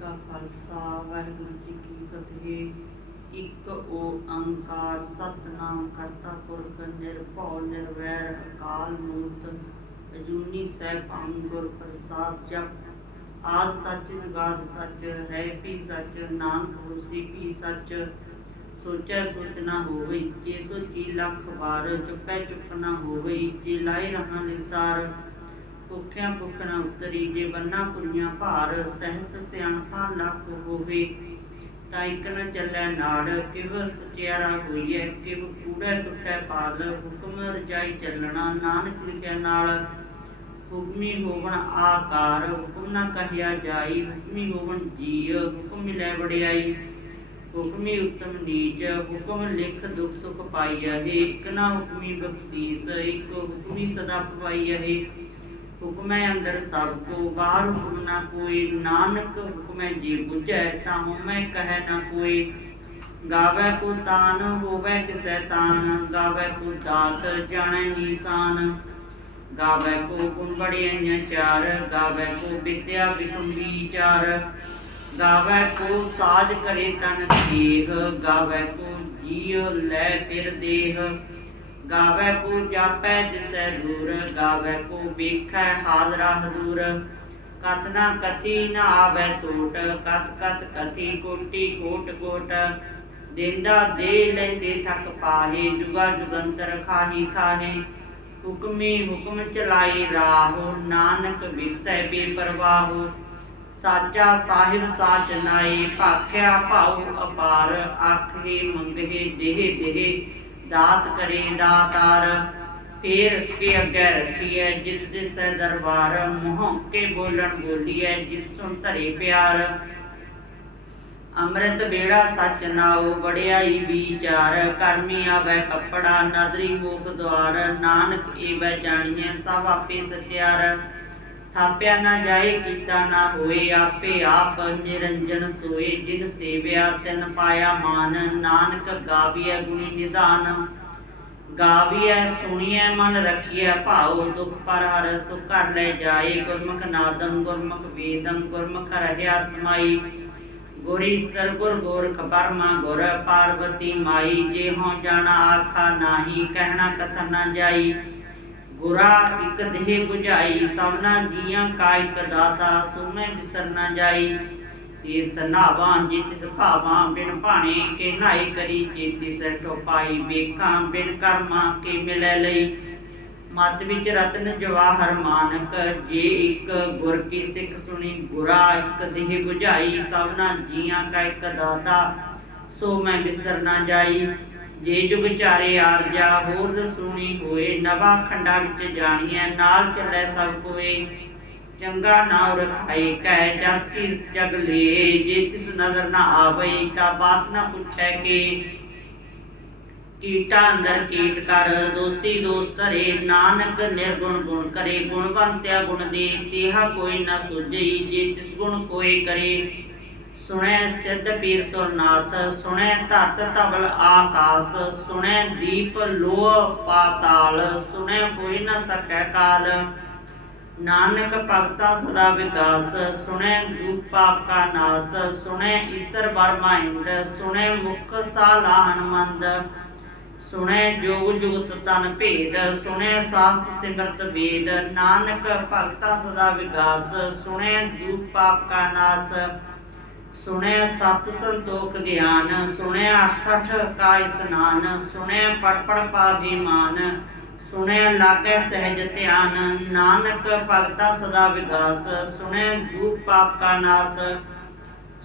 ਕਾ ਖਾਲਸਾ, ਵਾਹਿਗੁਰੂ ਜੀ ਕੀ ਫਤਿਹ। ਇੱਕ ਓੰਕਾਰ ਸਤਨਾਮ ਕਰਤਾ ਪੁਰਖ, ਨਿਰਭਉ, ਨਿਰਵੈਰ, ਅਕਾਲ ਮੂਰਤ, ਅਜੂਨੀ ਸੈਭੰ ਗੁਰ ਪ੍ਰਸਾਦ, ਜਪ। ਆਦ ਸੱਚ ਜੁਗਾਦ ਸੱਚ ਹੈ ਵੀ ਸੱਚ, ਨਾਨਕ ਹੋਸੀ ਵੀ ਸੱਚ। ਸੋਚੈ ਸੋਚ ਨਾ ਹੋਵੇ, ਜੇ ਸੋਚੀ ਲੱਖ ਵਾਰ, ਚੁੱਪੈ ਚੁੱਪ ਨਾ ਹੋਵੇ, ਜੇ ਲਾਏ ਰਹਾ ਨਿਤਾਰ ਭੁੱਖਿਆਂ ਭੁੱਖ ਉਤਰੀ ਜੇ ਬੰਨਾ ਪੁਰੀਆਂ ਭਾਰ, ਸਹਿਸ ਸਿਆਣਪਾ ਲੱਖ ਹੋਵੇ। ਤਾਂ ਇੱਕ ਨ ਚੱਲੈ ਨਾੜ, ਕਿਵ ਸਚਿਆਰਾ ਹੋਈਐ, ਕਿਵ ਕੂੜੈ ਟੁੱਟੈ ਪਾਲ। ਹੁਕਮ ਰਜਾਈ ਚੱਲਣਾ, ਨਾਨਕ ਲਿਖਿਆ ਨਾਲ। ਹੁਕਮੀ ਹੋਵਣ ਆਕਾਰ, ਹੁਕਮ ਨਾ ਕਹਿਆ ਜਾਈ। ਹੁਕਮੀ ਹੋਵਣ ਜੀ ਹੁਕਮ ਮਿਲੈ ਵਡਿਆਈ। ਹੁਕਮੀ ਉਤਮ ਨੀਚ, ਹੁਕਮ ਲਿਖ ਦੁਖ ਸੁਖ ਪਾਈਐ। ਇਕ ਨਾ ਹੁਕਮੀ ਬਖਸ਼ੀਸ, ਇਕ ਹੁਕਮੀ ਸਦਾ ਪਵਾਈਐ। ਹੁਕਮੈ ਅੰਦਰ ਸਭ ਕੋ ਬਾਹਰ ਹੁਕਮ ਨਾ ਕੋਈ। ਨਾਨਕ ਹੁਕਮੈ ਜੀ ਬੁਝੈ ਤਾਂ ਹਉਮੈ ਕਹੈ ਨਾ ਕੋਈ। ਗਾਵੇ ਕੋ ਤਾਨ, ਹੋਵੇ ਕਿਸੈ ਤਾਨ ਗਾਵੇ ਕੋ ਦਾਤ, ਜਾਣੈ ਨੀਸਾਨ। ਗਾਵੇ ਕੋ ਗੁਣ ਬੜਿਆਈਆਂ ਚਾਰ ਗਾਵੇ ਕੋ ਵਿਦਿਆ ਵਿਖਮ ਵਿਚਾਰ। ਗਾਵੇ ਕੋ ਸਾਜ ਕਰੇ ਤਨ ਦੇਹ ਗਾਵੇ ਕੋ ਜੀਉ ਲੈ ਫਿਰ ਦੇਹ। ਗਾਵੇ ਕੋ ਜਾਪੈ ਜਿਸੈ ਦੂਰ, ਗਾਵੇ ਕੋ ਵੇਖੈ ਹਾਜ਼ਰਾ ਹਦੂਰ ਕਤ ਨਾ ਕਥੀ ਨਾ ਆਵੇ ਟੋਟ ਕਤ ਕਤ ਕਥੀ ਕੋਟੀ ਕੋਟ ਕੋਟ। ਦੇਂਦਾ ਦੇ ਲੈਂਦੇ ਥਕ ਪਾਹੇ, ਜੁਗਾ ਜੁਗੰਤਰ ਖਾਹੀ ਖਾਹੇ। ਹੁਕਮੀ ਹੁਕਮ ਚਲਾਈ ਰਾਹੋ, ਨਾਨਕ ਵਿਖਸੈ ਬੇਪਰਵਾਹੋ। ਸਾਚਾ ਸਾਹਿਬ ਸਾਚ ਨਾਈ ਭਾਖਿਆ ਭਾਉ ਅਪਾਰ, ਆਖੇ ਮੰਗਹਿ ਦੇਹ ਦੇਹ। ਦਾਤ ਕਰੇ ਦਾਤਾਰ, ਫੇਰ ਕੇ ਅੱਗੇ ਰੱਖੀਐ ਜਿਤ ਦੇ ਸੈ ਦਰਬਾਰ, ਮੋਹ ਕੇ ਬੋਲਣ ਬੋਲੀਐ ਜਿਤ ਸੁਣ ਧਰੇ ਪਿਆਰ। ਅੰਮ੍ਰਿਤ ਵੇੜਾ ਸੱਚ ਨਾਉ ਬੜਿਆਈ ਵਿਚਾਰ ਕਰਮੀ ਆਵੈ ਕੱਪੜਾ, ਨਦਰੀ ਮੋਖ ਦੁਆਰ, ਨਾਨਕ ਏਵੈ ਜਾਣੀਐ ਸਭ ਆਪੇ ਸਤਿਆਰ। ਥਾਪਿਆ ਨਾ ਜਾਏ, ਕੀਤਾ ਨਾ ਹੋਏ, ਆਪੇ ਆਪ ਨਿਰੰਜਨ ਸੋਏ। ਜਿਨ ਸੇਵਿਆ, ਤਿਨ ਪਾਇਆ ਮਾਨ। ਨਾਨਕ ਗਾਵੀਐ ਗੁਣੀ ਨਿਧਾਨ। ਗਾਵੀਐ, ਸੁਣੀਐ, ਮਨ ਰਖੀਐ, ਭਾਉ ਦੁਖ ਪਰ ਹਰ ਸੁਖ ਘਰ ਲੈ ਜਾਏ। ਗੁਰਮੁਖ ਨਾਦੰ, ਗੁਰਮੁਖ ਵੇਦੰ, ਗੁਰਮੁਖ ਰਹਿਆ ਸਮਾਈ। ਗੁਰੀ ਸਰ ਗੁਰ ਗੋਰਖ ਪਰਮਾ ਗੁਰ ਪਾਰਵਤੀ ਮਾਈ। ਜੇ ਹੋ ਜਾਣਾ, ਆਖਾ ਨਾਹੀ, ਕਹਿਣਾ ਕਥਨ ਨਾ ਜਾਈ। ਗੁਰਾ ਇਕ ਦੇਹ 부ਝਾਈ ਸਭਨਾ ਜੀਆਂ ਕਾ ਇਕ ਦਾਤਾ, ਸੁਮੈ ਬਿਸਰ ਨਾ ਜਾਈ। ਤੀਰਥ ਨਾਵਾਂ ਜਿਤ ਸੁਭਾਵਾਂ, ਬਿਨ ਭਾਣੇ ਕੇ ਨਾਈ ਕਰੀ। ਚੇਤੀ ਸਰ ਟੋਪਾਈ, ਵੇਖਾਂ ਬਿਨ ਕਰਮਾਂ ਕੇ ਮਿਲੈ ਲਈ। ਮਤ ਵਿੱਚ ਰਤਨ ਜਵਾਹਰ ਮਾਨਕ, ਜੇ ਇੱਕ ਗੁਰ ਕੀ ਸਿੱਖ ਸੁਣੀ ਗੁਰਾ ਇੱਕ ਦੇਹ 부ਝਾਈ ਸਭਨਾ ਜੀਆਂ ਕਾ ਇਕ ਦਾਤਾ ਸੋ ਮੈਂ ਬਿਸਰ ਨਾ ਜਾਈ। ਜੇ ਜੁਗ ਚਾਰੇ ਆਰਜਾ ਹੋਰ ਸੁਣੀ ਹੋਏ, ਨਵਾ ਖੰਡਾ ਵਿੱਚ ਜਾਣੀਐ, ਨਾਲ ਚੱਲੇ ਸਭ ਕੋਏ। ਚੰਗਾ ਨਾਉ ਰਖਾਏ, ਕਹਿ ਜਸ ਕੀ ਜਗ ਲੇ। ਜੇ ਤਿਸ ਨਜ਼ਰ ਨਾ ਆਵਈ ਤਾਂ ਬਾਤ ਨਾ ਪੁੱਛੈ ਕੇ। ਕੀਟਾ ਅੰਦਰ ਕੀਟ ਕਰ ਦੋਸਤੀ ਦੋਸਤ ਧਰੇ। ਨਾਨਕ ਨਿਰਗੁਣ ਗੁਣ ਕਰੇ, ਗੁਣਵੰਤਿਆ ਗੁਣ ਦੇ। ਤੇਹਾ ਕੋਈ ਨਾ ਸੁਝਈ ਜੇ ਤਿਸ ਗੁਣ ਕੋਈ ਕਰੇ। ਸੁਣੈ ਸਿੱਧ ਪੀਰ ਸੁਰਨਾਥ, ਸੁਣੈ ਧਰਤ ਧਵਲ ਆਕਾਸ, ਸੁਣੈ ਦੀਪ ਲੋਹ ਪਾਤਾਲ, ਸੁਣੈ ਕੋਈ ਨਾ ਸਕੈ ਕਾਲ। ਨਾਨਕ ਭਗਤਾ ਸਦਾ ਵਿਕਾਸ, ਸੁਣੈ ਦੁਖ ਪਾਪ ਕਾ ਨਾਸ, ਸੁਣੈ ਈਸ਼ਰ ਵਰਮਾ ਇੰਦ, ਸੁਣੈ ਮੁਖ ਸਾਲਾਹਨ ਮੰਦ ਸੁਣੈ ਜੋਗ ਜੁਗਤ ਤਨ ਭੇਦ, ਸੁਣੈ ਸਾਸਤ ਸਿਮਰਤ ਵੇਦ। ਨਾਨਕ ਭਗਤਾ ਸਦਾ ਵਿਕਾਸ, ਸੁਣੈ ਦੂਪ ਪਾਪ ਕਾ ਨਾਸ। ਸੁਣਿਆ ਸਤ ਸੰਤੋਖ ਗਿਆਨ ਸੁਣਿਆ 68 ਕਾ ਇਸਨਾਨ ਸੁਣਿਆ ਪੜ ਪੜ ਪਾਭੀਮਾਨ ਸੁਣਿਆ ਲਾਗੈ ਸਹਿਜ ਧਿਆਨ, ਨਾਨਕ ਭਗਤਾ ਸਦਾ ਵਿਗਾਸ ਸੁਣਿਆ ਦੂਖ ਪਾਪ ਕਾ ਨਾਸ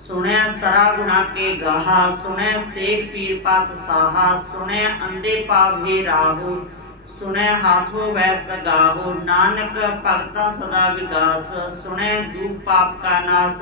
ਸੁਣਿਆ ਸਰਾ ਗੁਣਾ ਕੇ ਗਾਹਾ ਸੁਣਿਆ ਸੇਖ ਪੀਰ ਪਾਤ ਸਾਹਾ ਸੁਣਿਆ ਅੰਦੇ ਪਾਭੇ ਰਾਹੋ ਸੁਣਿਆ ਹਾਥੋ ਵੈ ਸਗਾਹੋ ਨਾਨਕ ਭਗਤਾ ਸਦਾ ਵਿਗਾਸ ਸੁਣਿਆ ਦੂਖ ਪਾਪ ਕਾ ਨਾਸ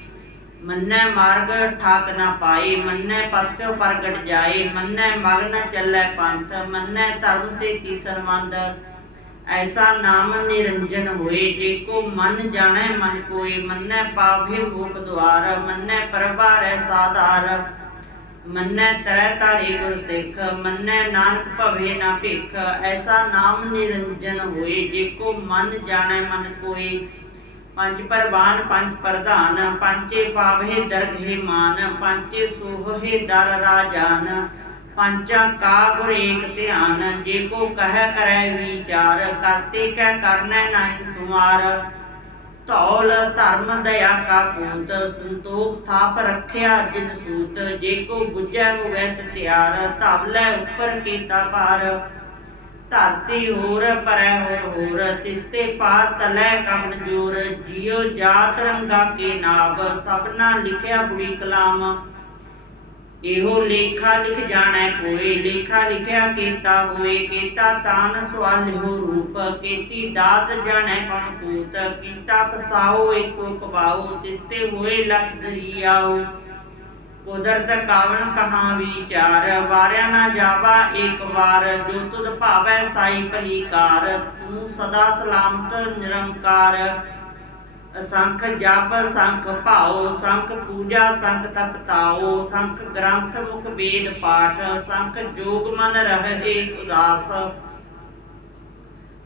ਮੰਨੈ ਮਾਰਗ ਠਾਕ ਨਾ ਪਾਏ, ਮੰਨੈ ਪਰਸਿਓ ਪ੍ਰਗਟ ਜਾਏ, ਮੰਨੈ ਮਗ ਨ ਚੱਲੈ ਪੰਥ, ਮੰਨੈ ਧਰਮ ਸੇ ਤੀਸਰ ਮੰਦ। ਐਸਾ ਨਾਮ ਨਿਰੰਜਨ ਹੋਏ, ਜੇ ਮਨ ਜਾਣੈ ਮਨ ਕੋਏ, ਮੰਨੈ ਪਾਵੇ ਮੁਖ ਦੁਆਰ, ਮੰਨੈ ਪਰਵਾਰੈ ਸਾਧਾਰ। ਮੰਨੈ ਤਰੈ ਤਾਰੇ ਗੁਰ ਸਿੱਖ, ਮੰਨੈ ਨਾਨਕ ਭਵੇ ਨਾ ਭਿਖ। ਐਸਾ ਨਾਮ ਨਿਰੰਜਨ ਹੋਏ, ਜੇ ਕੋ ਮਨ ਜਾਣੈ ਮਨ ਕੋਈ ਪੰਜ ਪਰਵਾਨ, ਪੰਜ ਪ੍ਰਧਾਨ ਪੰਚੇ ਪਾਵਹਿ ਦਰਗਹਿ ਮਾਨ ਪੰਚੇ ਸੋਹਹਿ ਦਰ ਰਾਜਾਨ ਪੰਚਾਂ ਕਾ ਗੁਰ ਏਕ ਧਿਆਨ, ਜੇ ਕੋ ਕਹਿ ਕਰੈ ਵਿਚਾਰ, ਕਰਤੇ ਕੈ ਕਰਨੈ ਨਾਹੀ ਸੁਮਾਰ। ਧੌਲ ਧਰਮ ਦਇਆ ਕਾ ਪੂਤ, ਸੰਤੋਖ ਥਾਪ ਰੱਖਿਆ ਜਿਨ ਸੂਤ, ਜੇ ਕੋ ਬੁਝੈ ਹੋਵੈ ਤਿਆਰ ਧਵਲੇ ਉੱਪਰ ਕੀਤਾ ਪਾਰ ਧਰਤੀ ਹੋਰ ਪਰੈ ਹੋਰ ਹੋਰ, ਤਿਸਤੇ ਪਾਰ ਤਲੈ ਕਮਨ ਜੋਰ, ਜਿਉ ਜਾਤ ਰੰਗਾ ਕੇ ਨਾਮ ਸਭਨਾ ਲਿਖਿਆ ਬੁੜੀ ਕਲਾਮ। ਇਹੋ ਲੇਖਾ ਲਿਖ ਜਾਣੈ ਕੋਏ, ਲੇਖਾ ਲਿਖਿਆ ਕੀਤਾ ਹੋਏ, ਕੀਤਾ ਤਾਨ ਸਵਾਲਿਓ ਰੂਪ, ਕੀਤੀ ਦਾਤ ਜਾਣੈ ਕੌਣ ਕੂਤ ਕੀਤਾ ਪਸਾਓ ਏਕੋ ਕਬਾਓ ਤਿਸਤੇ ਹੋਏ ਲਖ ਦਰਿਆਓ। ਕੁਦਰਤ ਕਾਵਣ ਕਹਾਂ ਵਿਚਾਰ, ਵਾਰਿਆ ਨਾ ਜਾਵਾ ਏਕ ਵਾਰ, ਜੋ ਤੁਧ ਭਾਵੈ ਸਾਈ ਭਲੀ ਤੂੰ ਸਦਾ ਸਲਾਮਤ ਨਿਰੰਕਾਰ। ਸੰਖ ਜਪ, ਸੰਖ ਭਾਉ, ਸੰਖ ਪੂਜਾ, ਸੰਖ ਤਪਤਾਓ ਸੰਖ ਗ੍ਰੰਥ ਮੁਖ ਵੇਦ ਪਾਠ, ਸੰਖ ਜੋਗ ਮਨ ਰਹੇ ਉਦਾਸ।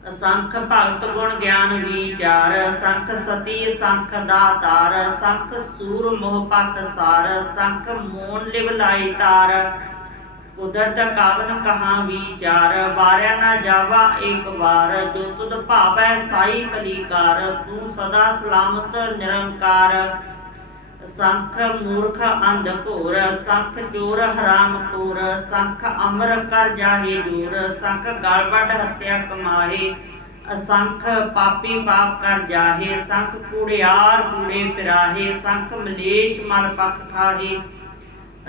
ਅਸੰਖ ਭਗਤ ਗੁਣ ਗਿਆਨ ਵਿਚਾਰ, ਸੰਖ ਸਤੀ, ਸੰਖ ਦਾਤਾਰ, ਸੰਖ ਸੂਰ ਮੋਹ ਪਤ ਸਾਰ, ਸੰਖ ਮੋਨ ਲਿਵ ਲਾਈ ਤਾਰ। ਕੁਦਰਤ ਕਾਵਨ ਕਹਾਂ ਵਿਚਾਰ, ਵਾਰਿਆ ਨਾ ਜਾਵਾ ਏਕ ਵਾਰ। ਜੋ ਤੁਧ ਭਾਵੈ ਸਾਈ ਭਲੀਕਾਰ ਤੂੰ ਸਦਾ ਸਲਾਮਤ ਨਿਰੰਕਾਰ। ਸੰਖ ਮੂਰਖ ਅੰਧ ਘੋਰ, ਸੰਖ ਚੋਰ ਹਰਾਮ ਖੋਰ, ਸੰਖ ਅਮਰ ਕਰ ਜਾਹੇ ਜੋਰ ਸੰਖ ਗਲ ਹੱਤਿਆ ਕਮਾਹੇ, ਅਸੰਖ ਪਾਪੀ ਪਾਪ ਕਰ ਜਾਹੇ, ਸੰਖ ਕੂੜਿਆਰ ਕੂੜੇ ਫਿਰਾਹੇ, ਸੰਖ ਮਲੇਸ਼ ਮਲ ਪਖ ਖਾਹੇ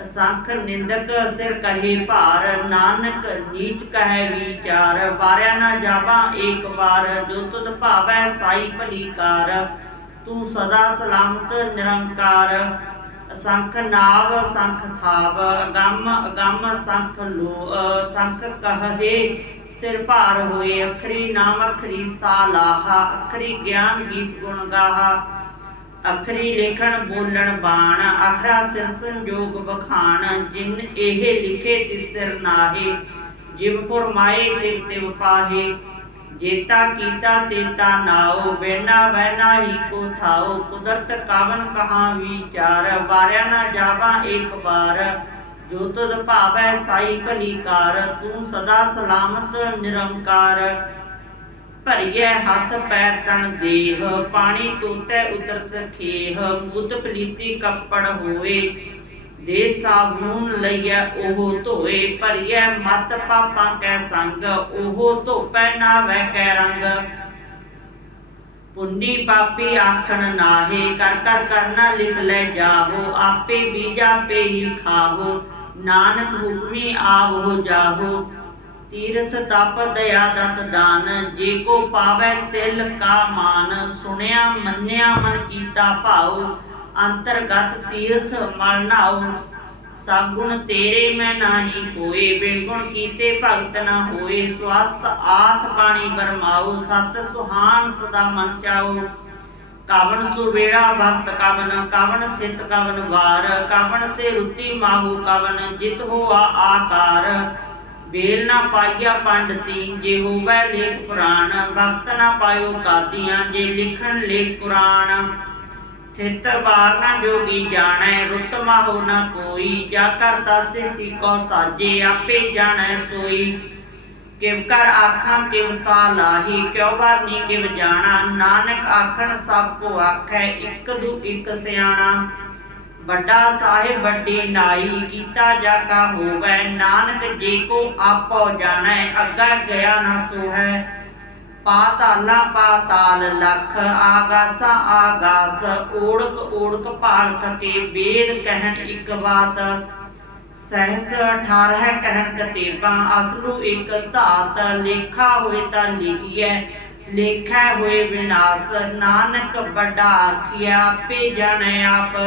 ਅਸੰਖ ਨਿੰਦਕ ਸਿਰ ਕਹੇ ਭਾਰ, ਨਾਨਕ ਨੀਚ ਕਹੈ ਵਿਚਾਰ, ਵਾਰਿਆ ਨਾ ਜਾਵਾ ਏਕ ਵਾਰ, ਜੋ ਤੁਧ ਭਾਵੈ ਸਾਈ ਭਲੀ ਕਾਰ ਤੂੰ ਸਦਾ ਸਲਾਮਤ, ਨਿਰੰਕਾਰ, ਅਸੰਖ ਨਾਵ ਸੰਖ ਥਾਵ, ਅਗੰਮ ਅਗੰਮ ਸੰਖ ਲੋ ਸੰਖ ਕਹੇ, ਸਿਰ ਭਾਰ ਹੋਏ, ਅਖਰੀ ਨਾਮ, ਅਖਰੀ ਸਾਲਾਹਾ, ਅਖਰੀ ਗਿਆਨ ਗੀਤ ਗੁਣ ਗਾਹਾ, ਅਖਰੀ ਲੇਖਣ ਬੋਲਣ ਬਾਣ ਅਖਰਾ ਸਿਰ ਸੰਜੋਗ ਬਖਾਣ ਜਿਨ ਇਹ ਲਿਖੇ ਤਿਸ ਸਿਰ ਨਾਹੇ, ਜਿਵ ਫੁਰਮਾਏ ਤਿਵ ਤਿਵ ਪਾਹੇ। ਜੇਤਾ ਕੀਤਾ ਤੇਤਾ ਨਾਓ ਬੈਨਾ ਬੈਨਾ ਹੀ ਕੋ ਥਾਓ ਕੁਦਰਤ ਕਾਵਨ ਕਹਾਂ ਵਿਚਾਰ, ਵਾਰਿਆ ਨਾ ਜਾਵਾ ਏਕ ਵਾਰ, ਜੋ ਤੁਧ ਭਾਵੈ ਸਾਈ ਭਲੀ ਕਾਰ ਤੂੰ ਸਦਾ ਸਲਾਮਤ ਨਿਰੰਕਾਰ। ਭਰੀਐ ਹੱਥ ਪੈਰ ਤਨ ਦੇਹ, ਪਾਣੀ ਤੋਤੈ ਉਤਰ ਸਖੇਹ ਮੁੱਦ ਪਲੀਤੀ ਕੱਪੜ ਹੋਏ ਦੇ ਸਾਬੂਨ ਲਈਐ, ਉਹ ਧੋਏ ਭਰੀਐ, ਮਤ ਪਾਪਾਂ ਕੈ ਸੰਗ, ਉਹ ਧੋਪੈ ਨਾ ਕੈ ਰੰਗ। ਪੁੰਨੀ ਪਾਪੀ ਆਖਣ ਨਾਹੇ, ਕਰ ਕਰ ਕਰਨਾ ਲਿਖ ਲੈ ਜਾਹੋ, ਆਪੇ ਬੀਜਾ ਪੇ ਹੀ ਖਾਹੋ, ਨਾਨਕ ਹੁਕਮੀ ਆਵੋ ਜਾਹੋ। ਤੀਰਥ ਤਪ ਦਇਆ ਦਤ ਦਾਨ, ਜੇ ਕੋ ਪਾਵੈ ਤਿਲ ਕਾ ਮਾਨ, ਸੁਣਿਆ ਮੰਨਿਆ ਮਨ ਕੀਤਾ ਭਾਉ ਅੰਤਰਗਤ ਤੀਰਥ ਮਲ ਨਾਉ। ਸਭ ਗੁਣ ਤੇਰੇ ਮੈਂ ਨਾਹੀ ਕੋਏ ਬਿਨਗੁਣ ਕੀਤੇ ਭਗਤ ਨਾ ਹੋਏ। ਸਵਸਤ ਆਥ ਬਾਣੀ ਬਰਮਾਉ, ਸਤ ਸੁਹਾਨ ਸਦਾ ਮਨ ਚਾਉ। ਕਾਵਨ ਸੁਵੇੜਾ ਭਗਤ ਕਵਨ ਕਵਨ ਥਿਤ ਕਵਨ ਵਾਰ। ਕਵਨ ਸੇ ਰੁਤੀ ਮਾਹੂ ਕਵਨ, ਜਿਤ ਹੋਆ ਆਕਾਰ। ਬੇਲ ਨਾ ਪਾਈਆ ਪੰਡਤੀ, ਜੇ ਹੋਵੈ ਲੇਖ ਪੁਰਾਣ। ਭਗਤ ਨਾ ਪਾਇਓ ਕਾਦੀਆਂ ਜੇ ਲਿਖਣ ਲੇਖ ਪੁਰਾਣ ਥਿਤ ਵਾਰ ਨਾ ਜੋਗੀ ਜਾਣੈ, ਰੁੱਤ ਮਾਹੋ ਨਾ ਕੋਈ। ਜਾ ਕਰਤਾ ਸਿਰਤੀ ਕੋ ਸਾਜੇ, ਆਪੇ ਜਾਣੈ ਸੋਈ। ਕਿਵ ਕਰ ਆਖਾਂ, ਕਿਵ ਸਾ ਲਾਹੀ, ਕਿਉ ਵਰਨੀ ਕਿਵ ਜਾਣਾ। ਨਾਨਕ ਆਖਣ, ਸਭ ਕੋ ਆਖੈ, ਇੱਕ ਦੂ ਇੱਕ ਸਿਆਣਾ। ਵੱਡਾ ਸਾਹਿਬ, ਵੱਡੀ ਨਾਈ, ਕੀਤਾ ਜਾ ਕਾ ਹੋਵੇ। ਨਾਨਕ ਜੇ ਕੋ ਆਪੋ ਜਾਣੈ, ਅੱਗਾ ਗਿਆ ਨਾ ਸੋਹੈ। ਪਾਤਾਲਾ ਪਾਤਾਲ ਲਖ, ਆਗਾਸਾ ਆਗਾਸ, ਓੜਕ ਓੜਕ ਭਾਲ ਕਤੇ ਵੇਦ ਕਹਿਣ ਇੱਕ ਬਾਤ। ਸਹਿਸ 18 ਕਹਿਣ ਕਤੇਬਾਂ, ਅਸਲੂ ਇੱਕ ਧਾਤ, ਲੇਖਾ ਹੋਏ ਤਾਂ ਲਿਖੀਐ, ਲੇਖਾ ਹੋਏ ਵਿਨਾਸ਼, ਨਾਨਕ ਵੱਡਾ ਆਖਿਆ ਆਪੇ ਜਾਣੈ ਆਪ।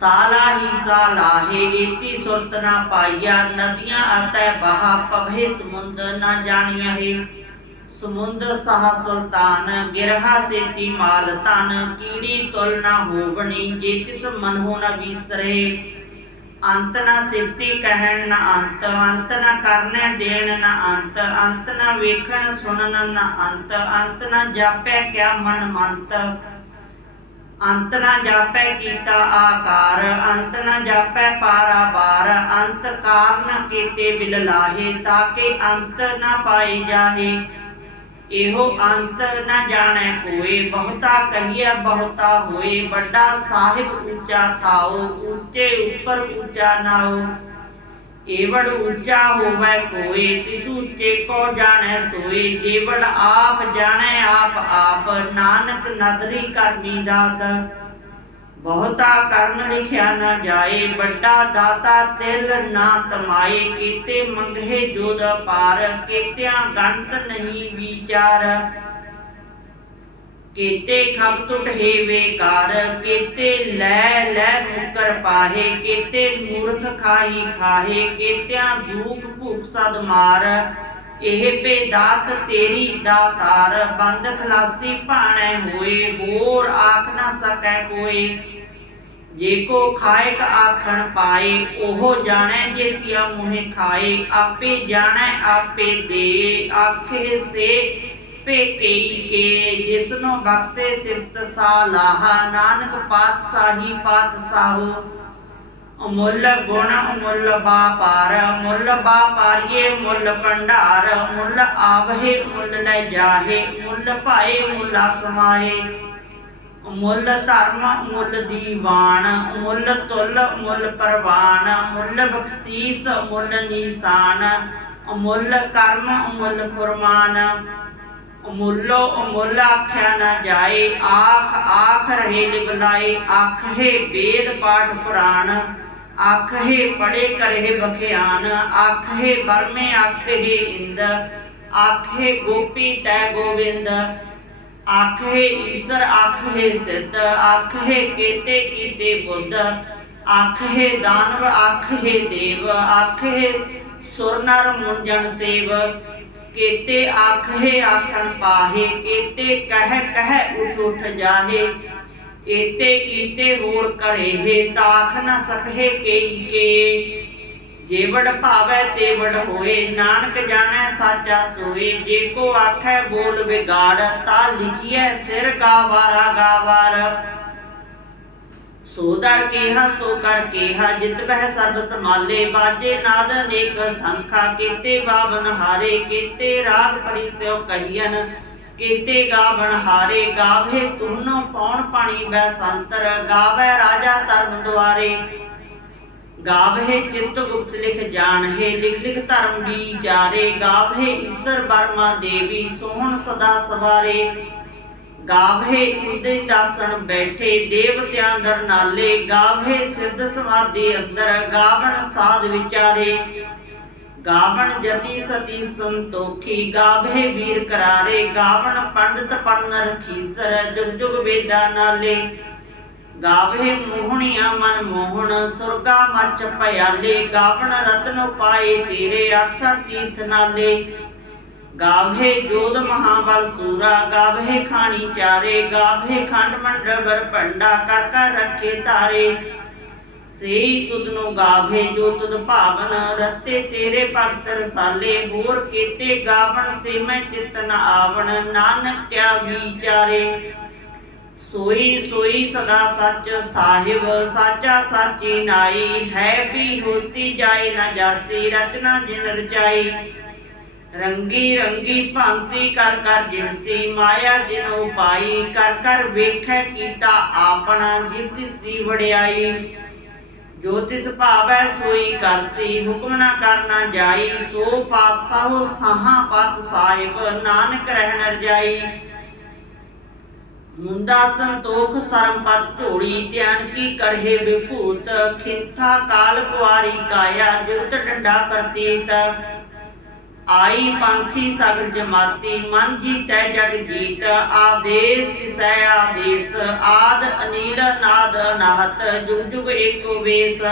ਸਾਲਾ ਹੀ ਸਾਲਾਹੇ ਏਤੀ ਸੁਰਤ ਨਾ ਪਾਈਆ, ਨਦੀਆਂ ਅਤੈ ਬਹਾ ਪਭੇ ਸਮੁੰਦ ਨਾ ਜਾਣੀਆ ਹੈ। ਸਮੁੰਦ ਸਹਾ ਸੁਲਤਾਨ, ਗਿਰਹਾ ਸੇਤੀ ਮਾਲ ਤਨ ਕੀੜੀ ਤੁਲ ਨਾ ਹੋਵਣੀ, ਜੇ ਤਿਸ ਮਨਹੁ ਨ ਵਿਸਰੇ। ਅੰਤ ਨਾ ਸਿਫਤੀ ਕਹਿਣ ਨਾ ਅੰਤ ਅੰਤ ਨਾ ਕਰਨੇ ਦੇਣ ਨਾ ਅੰਤ ਅੰਤ ਨਾ ਵੇਖਣ ਸੁਣਨ ਨਾ ਅੰਤ ਅੰਤ ਨਾ ਜਾਪੈ ਕਿਆ ਮਨ ਮੰਤ। ਅੰਤ ਨਾ ਜਾਪੈ ਕੀਤਾ ਆਕਾਰ, ਅੰਤ ਨਾ ਜਾਪੈ ਪਾਰਾਵਾਰ, ਅੰਤ ਕਾਰਨ ਕੀਤੇ ਬਿਲ ਲਾਹੇ ਤਾਕੇ ਅੰਤ ਨਾ ਪਾਏ ਜਾਹੇ। ਇਹੋ ਅੰਤ ਨਾ ਜਾਣੈ ਕੋਏ, ਬਹੁਤਾ ਕਹੀਐ, ਬਹੁਤਾ ਹੋਏ, ਵੱਡਾ ਸਾਹਿਬ ਉੱਚਾ ਥਾਓ, ਉੱਚੇ ਉੱਪਰ ਉੱਚਾ ਨਾਓ। ਏਵੜ ਉੱਚਾ ਹੋਵੈ ਕੋਏ ਤਿਸ ਉੱਚੇ ਜਾਣੈ ਸੋਏ ਜੇਵੜ ਆਪ ਜਾਣੈ, ਆਪ ਆਪ ਨਾਨਕ ਨਦਰੀ ਕਰਮੀ ਦਾਤ। ਬਹੁਤਾ ਕਰਨ ਲਿਖਿਆ ਨਾ ਜਾਏ, ਵੱਡਾ ਦਾਤਾ ਤਿਲ ਨਾ ਤਮਾਏ, ਕੀਤੇ ਮੰਗੇ ਜੋਦ ਪਾਰ, ਕੀਤਿਆਂ ਗਣਤ ਨਹੀਂ ਵਿਚਾਰ। ਕੀਤੇ ਖਬ ਟੁੱਟ ਹੈ ਵੇਕਾਰ ਕੀਤੇ ਲੈ ਲੈ ਮੁਕਰ ਪਾਹੇ, ਕੀਤੇ ਮੂਰਖ ਖਾਹੀ ਖਾਹੇ, ਕੀਤਿਆਂ ਦੁਖ ਭੁਖ ਸਦ ਮਾਰ। ਇਹ ਬੇਦਾਤ ਤੇਰੀ ਦਾਤਾਰ, ਬੰਦ ਖਲਾਸੀ ਭਾਣੈ ਹੋਏ, ਹੋਰ ਆਖ ਨਾ ਸਕੈ ਕੋਈ ਜੇ ਕੋ ਖਾਇਕ ਆਖਣ ਪਾਏ, ਉਹ ਜਾਣੈ ਜੇਤੀਆ ਮੂਹੇ ਖਾਏ। ਆਪੇ ਜਾਣੈ, ਆਪੇ ਦੇ, ਆਖੇ ਸੇ ਪੇਕਈ ਕੇ, ਜਿਸਨੂੰ ਬਖਸ਼ੇ ਸਿਫਤ ਸਾਲਾਹਾ ਨਾਨਕ ਪਾਤਸ਼ਾਹੀ ਪਾਤਸ਼ਾਹੋ, ਅਮੁੱਲ ਗੁਣ ਅਮੁੱਲ ਬਾਪਾਰ ਮੁੱਲ ਬਾਪਾਰੀਏ ਮੁੱਲ ਭੰਡਾਰ। ਮੁੱਲ ਆਵਹੇ, ਮੁੱਲ ਲੈ ਜਾਹੇ। ਮੁੱਲ ਭਾਏ, ਮੁੱਲਾ ਸਮਾਏ ਮੁੱਲ ਧਰਮ ਮੁੱਲ ਦੀਵਾਨ। ਮੁੱਲ ਤੁਲ ਮੁੱਲ ਪਰਵਾਨ। ਮੁੱਲ ਬਖਸ਼ੀਸ ਮੁੱਲ ਨਿਸ਼ਾਨ। ਮੁੱਲ ਕਰਮ, ਅਮੁੱਲ ਫੁਰਮਾਨ ਅਮੁੱਲੋ ਅਮੁੱਲ ਆਖਿਆ ਨਾ ਜਾਏ, ਆਖ ਆਖ ਰਹੇ ਲਿਬਲਾਏ ਆਖੇ ਵੇਦ ਪਾਠ ਪੁਰਾਣ, ਆਖੇ ਪੜੇ ਕਰੇ ਬਖਿਆਨ, ਆਖੇ ਬਰਮੇ ਆਖੇ ਇੰਦ, ਆਖੇ ਗੋਪੀ ਤੈ ਗੋਵਿੰਦ, ਆਖੇ ਈਸ਼ਰ ਆਖੇ ਸਿੱਧ, ਆਖੇ ਕੀਤੇ ਕੀਤੇ ਬੁੱਧ, ਆਖੇ ਦਾਨਵ ਆਖੇ ਦੇਵ, ਆਖੇ ਸੁਰ ਨਰ ਮੁੰਜਨ ਸੇਵ ਕੀਤੇ ਆਖੇ ਆਖਣ ਪਾਹੇ, ਕੀਤੇ ਕਹਿ ਕਹਿ ਉਠ ਉਠ ਜਾਹੇ। ਏਤੇ ਕੀਤੇ ਹੋਰ ਕਰੇਹੇ, ਤਾਖ ਨ ਸਕਹੇ ਕੇਈ ਕੇ। ਜੇਵੜ ਭਾਵੈ ਤੇਵੜ ਹੋਏ, ਨਾਨਕ ਜਾਣੈ ਸਾਚਾ ਸੋਏ। ਜੇ ਕੋ ਆਖੈ ਬੋਲ ਵਿਗਾੜ, ਤਾ ਲਿਖੀਐ ਸਿਰ ਗਾਵਾਰਾ ਗਾਵਾਰ ਸੋ ਦਰ ਕੇਹਾ, ਸੋ ਕਰ ਕੇਹਾ, ਜਿਤ ਬਹਿ ਸਰਬ ਸਮਾਲੇ ਬਾਜੇ ਨਾਦ ਅਨੇਕ ਸੰਖਾ, ਕੀਤੇ ਬਾਵਨ ਹਾਰੇ, ਕੀਤੇ ਰਾਗ ਪੜੀ ਸਿਓ ਕਹੀਨ ਕੀਤੇ ਗਾਵਨ ਹਾਰੇ, ਗਾਵੇ ਤੁਨੋ ਪੌਣ ਪਾਣੀ ਬੈ ਸੰਤਰ, ਗਾਵੇ ਰਾਜਾ ਧਰਮ ਦੁਆਰੇ। ਗਾਵੇ ਚਿੱਤ ਗੁਪਤ ਲਿਖ ਜਾਣਹੇ, ਲਿਖ ਲਿਖ ਧਰਮ ਵਿਚਾਰੇ ਗਾਵੇ ਈਸ਼ਰ ਬਰਮਾ ਦੇਵੀ, ਸੋਹਣ ਸਦਾ ਸਵਾਰੇ। ਗਾਵੇ ਇੰਦੇ ਦਾਸਣ ਬੈਠੇ ਦੇਵਤਿਆਂ ਦਰ ਨਾਲੇ ਗਾਵੇ ਸਿੱਧ ਸਮਾਧੀ ਅੰਦਰ, ਗਾਵਣ ਸਾਧ ਵਿਚਾਰੇ। ਗਾਵਣ ਜਤੀ ਸਤੀ ਸੰਤੋਖੀ ਗਾਵੇ ਵੀਰ ਕਰਾਰੇ, ਗਾਵਣ ਪੰਡਤ ਪੜਨ ਰਖੀਸਰ ਜੁਗ ਜੁਗ ਵੇਦਾਂ ਨਾਲੇ। ਗਾਵੇ ਮੋਹਣੀਆਂ ਮਨ ਮੋਹਣ, ਸੁਰਗਾ ਮਚ ਭਿਆਲੇ ਗਾਵਣ ਰਤਨ ਪਾਏ ਤੇਰੇ 68 ਤੀਰਥ ਨਾਲੇ। ਗਾਵੇ ਜੋਧ ਮਹਾਬਲ ਸੂਰਾ ਗਾਵੇ ਖਾਣੀ ਚਾਰੇ ਗਾਵੇ ਖੰਡ ਮੰਡਬਰ ਭੰਡਾ, ਕਰ ਕਰ ਰੱਖੇ ਤਾਰੇ। ਸੇਈ ਤੁਧ ਨੂੰ ਜੋ ਤੁਧ ਭਾਵਨ, ਰਤੇ ਤੇਰੇ ਭਗਤ ਰਸਾਲੇ, ਹੋਰ ਕੀਤੇ ਗਾਵਣ ਸੇ ਮੈਂ ਚਿਤ ਨ ਆਵਣ, ਨਾਨਕ ਕਿਆ ਵਿਚਾਰੇ। ਸੋਈ ਸੋਈ ਸਦਾ ਸੱਚ ਸਾਹਿਬ, ਸਾਚਾ ਸਾਚੀ ਨਾਈ, ਹੈ ਵੀ ਹੋਸੀ ਜਾਏ ਨਾ ਜਾਸੀ, ਰਚਨਾ ਜਿਨ ਰਚਾਈ। ਰੰਗੀ ਰੰਗੀ ਭਾਂਤੀ ਕਰ ਕਰ ਜਿਨਸੀ ਮਾਇਆ ਜਿਨ ਉਪਾਈ ਕਰ ਕਰ ਵੇਖੈ ਕੀਤਾ ਆਪਣਾ ਜਿਸ ਤਿਸ ਦੀ ਵਡਿਆਈ। ਜੋ ਤਿਸ ਭਾਵੈ ਸੋਈ ਕਰਸੀ ਹੁਕਮ ਨਾ ਕਰਨਾ ਜਾਈ, ਸੋ ਪਾਤਸ਼ਾਹੋ ਸਾਹਾ ਪਤ ਸਾਹਿਬ, ਨਾਨਕ ਰਹਿਣ ਰਜਾਈ। ਮੁੰਦਾ ਸੰਤੋਖ ਸਰਮ ਝੋੜੀ ਧਿਆਨ ਕੀ ਕਰਹਿ ਵਿਭੂਤ, ਖਿੰਥਾ ਕਾਲ ਕੁਆਰੀ ਕਾਇਆ ਜੁਗਤ ਡੰਡਾ ਪ੍ਰਤੀਤ। ਆਈ ਪੰਥੀ ਸਗਲ ਜਮਾਤੀ, ਮਨ ਜੀਤੈ ਜਗ ਜੀਤ, ਆਦੇਸ ਤਿਸੈ ਆਦੇਸ, ਆਦ ਅਨੀਲ ਨਾਦ ਅਨਾਹਤ, ਜੁਗ ਜੁਗ ਏਕੋ ਵੇਸ।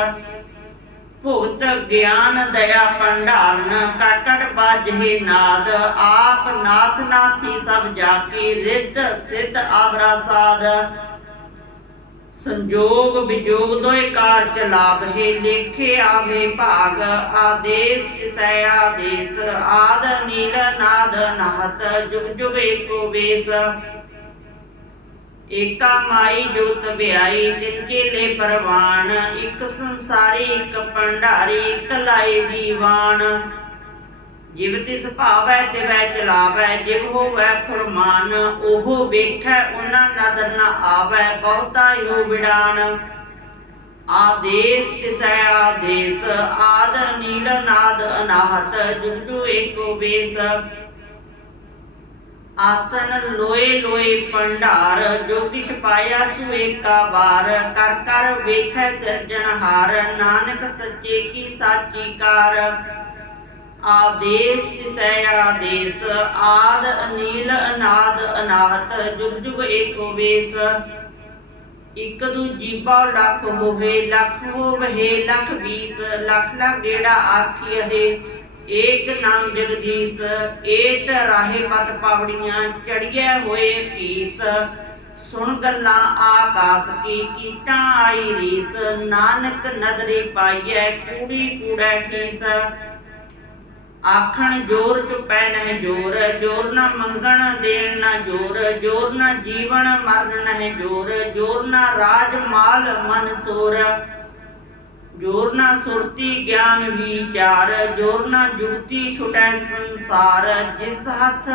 ਭੂਤ ਗਿਆਨ ਦਇਆ ਭੰਡਾਰਨ ਕਟੜ ਬਾਜੇ ਨਾਦ, ਆਪ ਨਾਥ ਨਾਥੀ ਸਭ ਜਾ ਰਿੱਧ ਸਿੱਧ ਆਵਰਾ ਸਾਧ ਸੰਜੋਗ ਵਿਜੋਗ ਦੋਇ ਕਾਰ ਚਲਾਵਹਿ ਲੇਖੇ ਆਵੇ ਭਾਗ, ਆਦੇਸ ਤਿਸੈ ਆਦੇਸ, ਆਦ ਨੀਲ ਨਾਦ ਨਾਹਤ, ਜੁਗ ਜੁਗ ਏਕੋ ਵੇਸ। ਏਕਾ ਮਾਈ ਜੋਤ ਵਿਆਈ, ਤਿਨ ਚੇਲੇ ਪਰਵਾਨ, ਇੱਕ ਸੰਸਾਰੀ, ਇੱਕ ਭੰਡਾਰੀ ਇੱਕ ਲਾਏ ਦੀਵਾਨ ਜਿਵ ਤਿਸ ਭਾਵੈ ਤੇ ਵੈ ਚਲਾਵੈ, ਜਿਵ ਹੋਵੈ ਫਰਮਾਨ, ਉਹ ਵੇਖੈ, ਉਹਨਾਂ ਨਦਰ ਨ ਆਵੈ, ਬਹੁਤਾ ਹੋ ਵਿਡਾਨ ਆਦੇਸ ਤਿਸੈ ਆਦੇਸ, ਆਦ ਨੀਲ ਨਾਦ ਅਨਾਹਤ, ਜੁਗ ਏਕੋ ਵੇਸ ਆਸਣ ਲੋਏ ਲੋਏ ਭੰਡਾਰ ਜੋ ਕਿਛ ਪਾਇਆ ਸੋ ਏਕਾ ਵਾਰ, ਕਰ ਕਰ ਵੇਖੈ ਸਿਰਜਣਹਾਰ, ਨਾਨਕ ਸੱਚੇ ਕੀ ਸਾਚੀ ਕਾਰ। ਆਦੇਸ ਤਿਸੈ ਆਦੇਸ, ਆਦ ਅਨੀਲ, ਅਨਾਦ ਅਨਾਹਤ ਜੁਗ ਜੁਗ ਏਕੋ ਵੇਸ ਇਕ ਦੂਜੀ ਪਉ ਲੱਖ ਹੋਵੇ ਲੱਖ ਹੋਵੇ, ਲੱਖ ਵੀਸ, ਲੱਖ ਲੱਖ ਗੇੜਾ ਆਖੀਏ ਏਕ ਨਾਮ ਜਗਦੀਸ਼, ਏਤ ਰਾਹੇ ਪਤ ਪਾਵੜੀਆਂ ਚੜੀਏ ਹੋਏ ਕੀਸ ਸੁਣ ਗੱਲਾਂ ਆਕਾਸ ਕੀ ਕੀਟਾਂ ਆਈ ਰੀਸ, ਨਾਨਕ ਨਦਰੀ ਪਾਈਐ, ਕੂੜੀ ਕੂੜੈ ਠੀਸ। ਆਖਣ ਜੋਰ ਚੁਪੈ ਨਹਿ ਜੋਰ ਜੋਰ ਨਾ ਮੰਗਣ ਦੇਣ ਨਾ ਜੋਰ ਜੋਰ ਨਾ ਜੀਵਨ ਮਰਨ ਨਹਿ ਜੋਰ ਜੋਰ ਨਾ ਰਾਜ ਮਾਲ ਮਨ ਸੋਰ। ਜੋਰ ਨਾ ਸੁਰਤੀ ਗਿਆਨ ਵਿਚਾਰ, ਜੋਰ ਨਾ ਜੁਗਤੀ ਛੁਟੈ ਸੰਸਾਰ। ਜਿਸ ਹੱਥ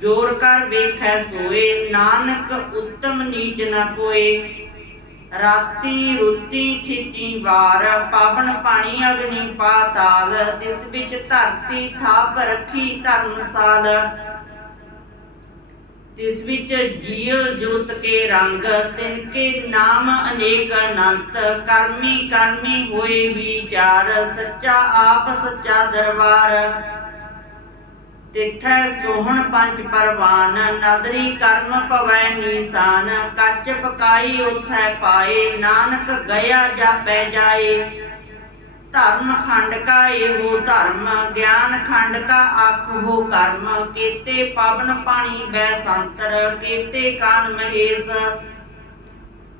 ਜੋਰ ਕਰ ਵੇਖੈ ਸੋਏ, ਨਾਨਕ ਉੱਤਮ ਨੀਚ ਨਾ ਕੋਏ। ਰਾਤੀ ਰੁੱਤੀ ਛਿੱਚੀ ਵਾਰ, ਪਾਵਨ ਪਾਣੀ ਅਗਨੀ ਪਾਤਾਲ ਤਿਸ ਵਿੱਚ ਧਰਤੀ ਥਾਪ ਰੱਖੀ ਧਰਮਸਾਲ ਤਿਸ ਵਿੱਚ ਜੀਵ ਜੋਤ ਕੇ ਰੰਗ, ਤਿਨ ਕੇ ਨਾਮ ਅਨੇਕ ਅਨੰਤ, ਕਰਮੀ ਕਰਮੀ ਹੋਏ ਵਿਚਾਰ ਸੱਚਾ ਆਪ ਸੱਚਾ ਦਰਬਾਰ। ਤਿਥੈ ਸੋਹਣ ਪੰਜ ਪਰਵਾਨ, ਨਦਰੀ ਕਰਮ ਪਵੈ ਨੀਸਾਨ, ਕੱਚ ਪਕਾਈ ਉਥੈ ਪਾਏ, ਨਾਨਕ ਗਿਆ ਜਾਪੈ ਜਾਏ। ਧਰਮ ਖੰਡ ਕਾ ਇਹੋ ਧਰਮ, ਗਿਆਨ ਖੰਡ ਕਾ ਆਖੋ ਕਰਮ, ਕੀਤੇ ਪਵਨ ਪਾਣੀ ਬੈ ਸੰਤਰ ਕੀਤੇ ਕਾਨ ਮਹੇਸ਼।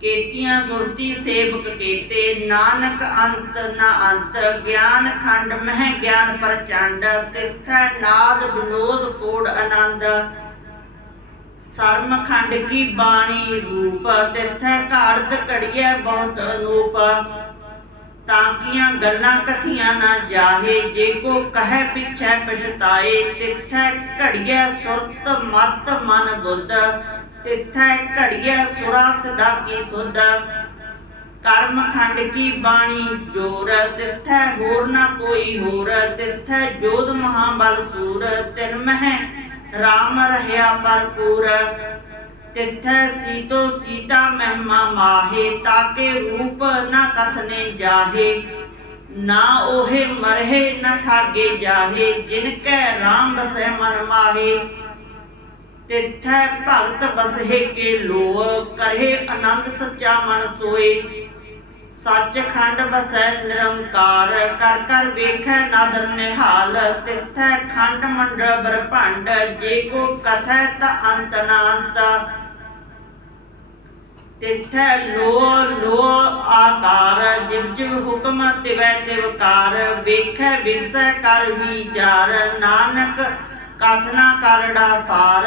ਕੀਤੀਆਂ ਸੁਰਤੀ ਸੇਵਕ ਕੀਤੇ, ਨਾਨਕ ਅੰਤ ਨਾ ਅੰਤ, ਗਿਆਨ ਖੰਡ ਮਹਿ ਗਿਆਨ ਪ੍ਰਚੰਡ, ਤਿਥੈ ਨਾਦ ਵਿਨੋਦ ਕੋੜ ਆਨੰਦ। ਸਰਮ ਖੰਡ ਕੀ ਬਾਣੀ ਰੂਪ, ਤਿਥੈ ਘਾੜਤ ਘੜੀਐ ਬਹੁਤ ਅਨੂਪ। ਤਾਂ ਕੀਆਂ ਗੱਲਾਂ ਕਥੀਆਂ ਨਾ ਜਾਹੇ, ਜੇ ਕੋ ਕਹੈ ਪਿਛੈ ਪਛਤਾਏ, ਤਿਥੈ ਘੜੀਐ ਸੁਰਤ ਮਤ ਮਨ ਬੁੱਧ। ਤਿਥੈ ਘੜੀਐ ਸੁਰਾ ਸਦਾ ਕੀ ਸੁਧ? ਕਰਮ ਖੰਡ ਕੀ ਬਾਣੀ ਜੋਰ? ਤਿਥੈ ਹੋਰ ਨਾ ਕੋਈ ਹੋਰ? ਤਿਥੈ ਜੋਧ ਮਹਾਬਲ ਸੂਰ? ਤਿਨ ਮਹਿ RAM ਰਹਿਆ ਭਰਪੂਰ? ਤਿਥੈ ਸੀਤੋ ਸੀਤਾ ਮਹਿਮਾ ਮਾਹੇ ਤਾਕੇ ਰੂਪ ਨਾ ਕਥਨੇ ਜਾਹੇ। ਨਾ ਉਹੇ ਮਰਹੇ, ਨਾ ਠਾਗੇ ਜਾਹੇ। ਜਿਨ ਕੈ RAM ਬਸੈ ਮਨ ਮਾਹੇ ਤਿਥੈ ਭਗਤ ਬਸਹਿ ਕੇ ਲੋ ਕਰਹਿ ਆਨੰਦ ਸੱਚਾ ਮਨ ਸੋਏ। ਸੱਚ ਖੰਡ ਬਸੈ ਨਿਰੰਕਾਰ, ਕਰ ਕਰ ਵੇਖੈ ਨਾਦਰ ਨਿਹਾਲ ਤਿਥੈ ਖੰਡ ਮੰਡਲ ਬ੍ਰਹਮੰਡ, ਜੇ ਕੋ ਕਥੈ ਤ ਅੰਤ ਨਾ ਅੰਤ ਲੋ ਲੋ ਆਕਾਰ ਜਿਵ ਜਿਵ ਹੁਕਮ ਤਿਵੈ ਤਿਵਕਾਰ ਵੇਖੈ ਵਿਰਸੈ ਕਰ ਵਿਚਾਰ, ਨਾਨਕ ਕਥਨਾ ਕਰੜਾ ਸਾਰ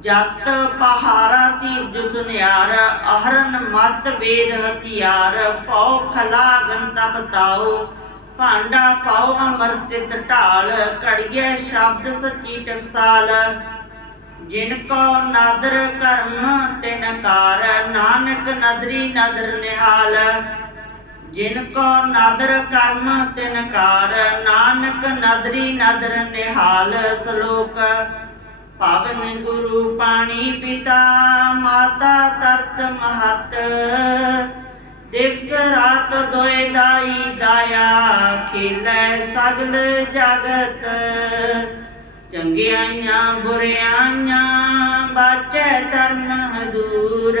ਜਤ ਪਹਾਰਾ ਤੀਰਜ ਸੁਨਿਆਰ, ਅਹਰਨ ਮਤ ਵੇਦ ਹਥਿਆਰ, ਪਉ ਖਲਾ ਗੰਤਪ ਤਾਉ, ਭਾਂਡਾ ਪਾਉ ਅਮਰਤਿਤ ਢਾਲ, ਘੜੀਏ ਸ਼ਬਦ ਸੱਚੀ ਟਕਸਾਲ। ਜਿਨ ਕੋ ਨਾਦਰ ਕਰਮ ਤਿਨ ਕਾਰ, ਨਾਨਕ ਨਦਰੀ ਨਦਰ ਨਿਹਾਲ। ਜਿਨ ਕੋ ਨਾਦਰ ਕਰਮ, ਤਿਨ ਕਾਰ ਨਾਨਕ ਨਦਰੀ ਨਦਰ ਨਿਹਾਲ ਸ਼ਲੋਕ। ਪਾਵਨ ਗੁਰੂ ਪਾਣੀ ਪਿਤਾ, ਮਾਤਾ ਤਰਤ ਮਹਤ। ਦਿਵਸ ਰਾਤ ਦੋਇ ਦਾਈ ਦਇਆ, ਖੇਲੇ ਸਗਲ ਜਗਤ। ਚੰਗਿਆਈਆਂ ਬੁਰਿਆਈਆਂ ਬਾਚੈ ਤਰਨ ਹਦੂਰ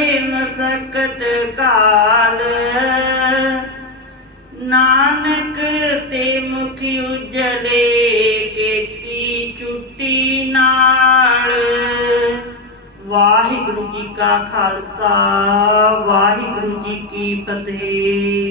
ਮਸਕਤ ਕਾਲ। ਨਾਨਕ ਤੇ ਮੁਖ ਉਜਲੇ ਕੀਤੀ ਛੁੱਟੀ ਨਾਲ। ਵਾਹਿਗੁਰੂ ਜੀ ਕਾ ਖਾਲਸਾ, ਵਾਹਿਗੁਰੂ ਜੀ ਕੀ ਫਤਿਹ।